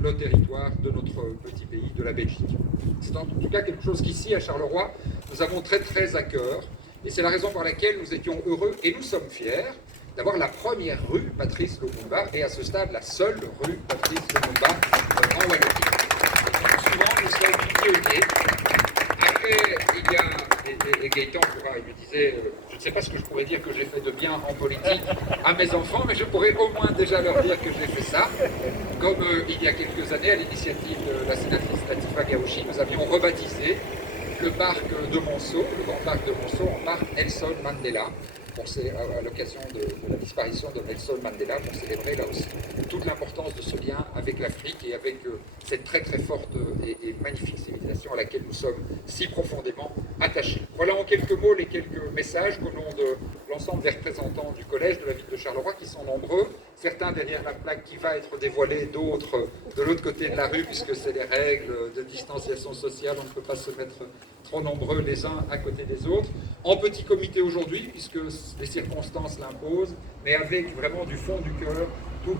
nos territoires, de notre petit pays, de la Belgique. C'est en tout cas quelque chose qu'ici, à Charleroi, nous avons très très à cœur, et c'est la raison pour laquelle nous étions heureux, et nous sommes fiers, d'avoir la première rue Patrice Lumumba, et à ce stade, la seule rue Patrice Lumumba en Wallonie. Souvent, nous sommes pionniers. Après, il y a, et Gaëtan il me disait, je ne sais pas ce que je pourrais dire que j'ai fait de bien en politique à mes enfants, mais je pourrais au moins déjà leur dire que j'ai fait ça. Comme il y a quelques années, à l'initiative de la sénatrice Latifa Ghaouchi, nous avions rebaptisé le parc de Monceau, le grand parc de Monceau, en parc Nelson Mandela, à l'occasion de la disparition de Nelson Mandela, pour célébrer là aussi toute l'importance de ce lien avec l'Afrique et avec cette très très forte et magnifique civilisation à laquelle nous sommes si profondément attachés. Voilà en quelques mots les quelques messages qu'au nom de l'ensemble des représentants du collège de la ville de Charleroi, qui sont nombreux, certains derrière la plaque qui va être dévoilée, d'autres de l'autre côté de la rue, puisque c'est les règles de distanciation sociale, on ne peut pas se mettre trop nombreux les uns à côté des autres, en petit comité aujourd'hui, puisque les circonstances l'imposent, mais avec vraiment du fond du cœur tout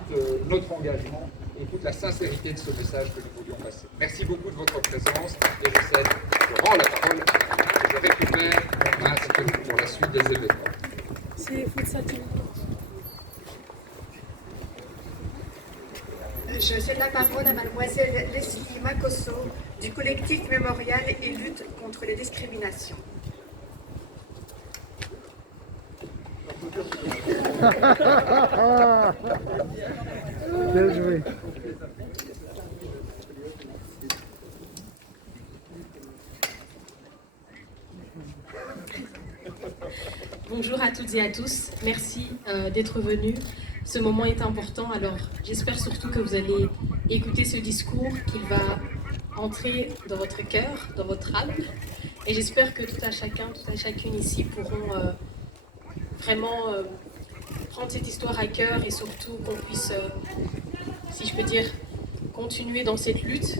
notre engagement et toute la sincérité de ce message que nous voulions passer. Merci beaucoup de votre présence, et je rends la parole et je récupère mon masque pour la suite des événements. Je cède la parole à mademoiselle Leslie Makosso du collectif Mémorial et lutte contre les discriminations. Bien joué. Bonjour à toutes et à tous, merci d'être venus. Ce moment est important, alors j'espère surtout que vous allez écouter ce discours, qu'il va entrer dans votre cœur, dans votre âme, et j'espère que tout à chacun, tout à chacune ici pourront vraiment prendre cette histoire à cœur et surtout qu'on puisse, si je peux dire, continuer dans cette lutte,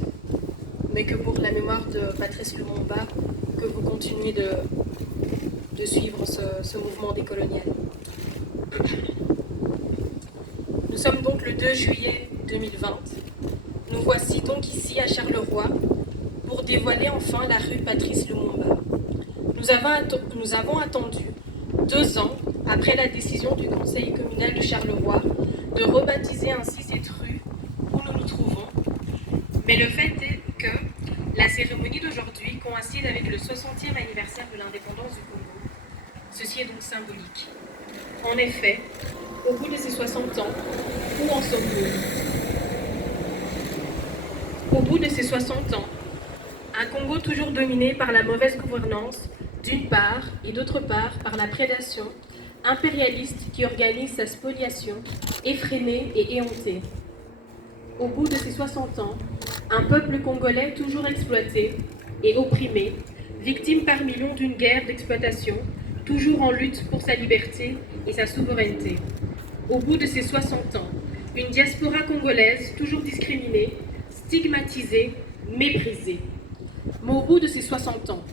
mais que pour la mémoire de Patrice Lumumba, que vous continuez de suivre ce mouvement décolonial. Nous sommes donc le 2 juillet 2020. Nous voici donc ici à Charleroi pour dévoiler enfin la rue Patrice Lumumba. Nous avons attendu 2 ans après la décision du conseil communal de Charleroi de rebaptiser ainsi cette rue où nous nous trouvons. Mais le fait est que la cérémonie d'aujourd'hui coïncide avec le 60e anniversaire de l'indépendance du Congo. Ceci est donc symbolique. En effet, au bout de ces 60 ans, où en sommes-nous? Au bout de ces 60 ans, un Congo toujours dominé par la mauvaise gouvernance, d'une part, et d'autre part par la prédation impérialiste qui organise sa spoliation, effrénée et éhontée. Au bout de ces 60 ans, un peuple congolais toujours exploité et opprimé, victime par millions d'une guerre d'exploitation, toujours en lutte pour sa liberté et sa souveraineté. Au bout de ces 60 ans, une diaspora congolaise toujours discriminée, stigmatisée, méprisée. Mais au bout de ces 60 ans,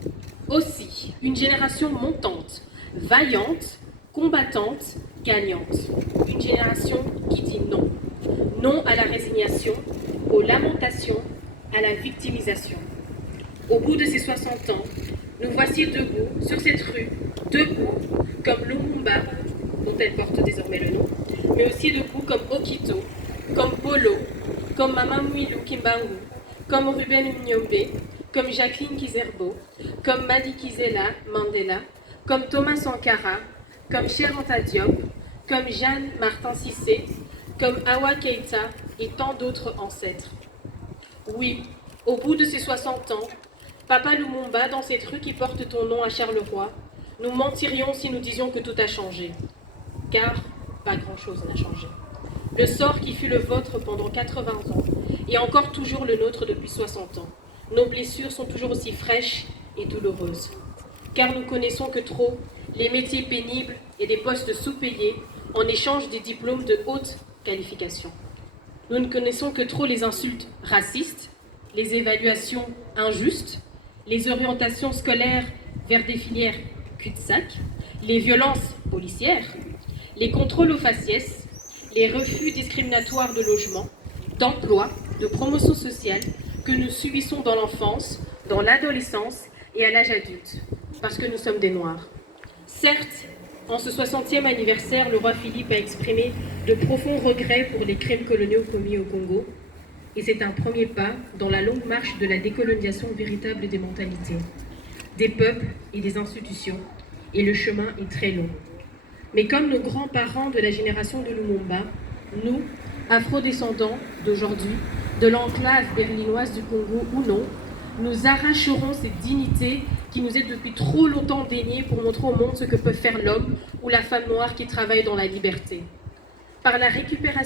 aussi une génération montante, vaillante, combattante, gagnante. Une génération qui dit non. Non à la résignation, aux lamentations, à la victimisation. Au bout de ces 60 ans, nous voici debout sur cette rue, debout comme Lumumba, dont elle porte désormais le nom, mais aussi debout comme Okito, comme Polo, comme Mama Mouilou Kimbangu, comme Ruben Mnyombe, comme Jacqueline Kizerbo, comme Madikizela Mandela, comme Thomas Sankara, comme Cheikh Anta Diop, comme Jeanne Martin Cissé, comme Awa Keïta et tant d'autres ancêtres. Oui, au bout de ces 60 ans, Papa Lumumba, dans cette rue qui porte ton nom à Charleroi, nous mentirions si nous disions que tout a changé. Car pas grand-chose n'a changé. Le sort qui fut le vôtre pendant 80 ans est encore toujours le nôtre depuis 60 ans. Nos blessures sont toujours aussi fraîches et douloureuses. Car nous connaissons que trop les métiers pénibles et des postes sous-payés en échange des diplômes de haute qualification. Nous ne connaissons que trop les insultes racistes, les évaluations injustes, les orientations scolaires vers des filières cul-de-sac, les violences policières, les contrôles aux faciès, les refus discriminatoires de logement, d'emploi, de promotion sociale que nous subissons dans l'enfance, dans l'adolescence et à l'âge adulte, parce que nous sommes des Noirs. Certes, en ce 60e anniversaire, le roi Philippe a exprimé de profonds regrets pour les crimes coloniaux commis au Congo, et c'est un premier pas dans la longue marche de la décolonisation véritable des mentalités, des peuples et des institutions, et le chemin est très long. Mais comme nos grands-parents de la génération de Lumumba, nous, afrodescendants d'aujourd'hui, de l'enclave berlinoise du Congo ou non, nous arracherons cette dignité qui nous est depuis trop longtemps déniée pour montrer au monde ce que peut faire l'homme ou la femme noire qui travaille dans la liberté. Par la récupération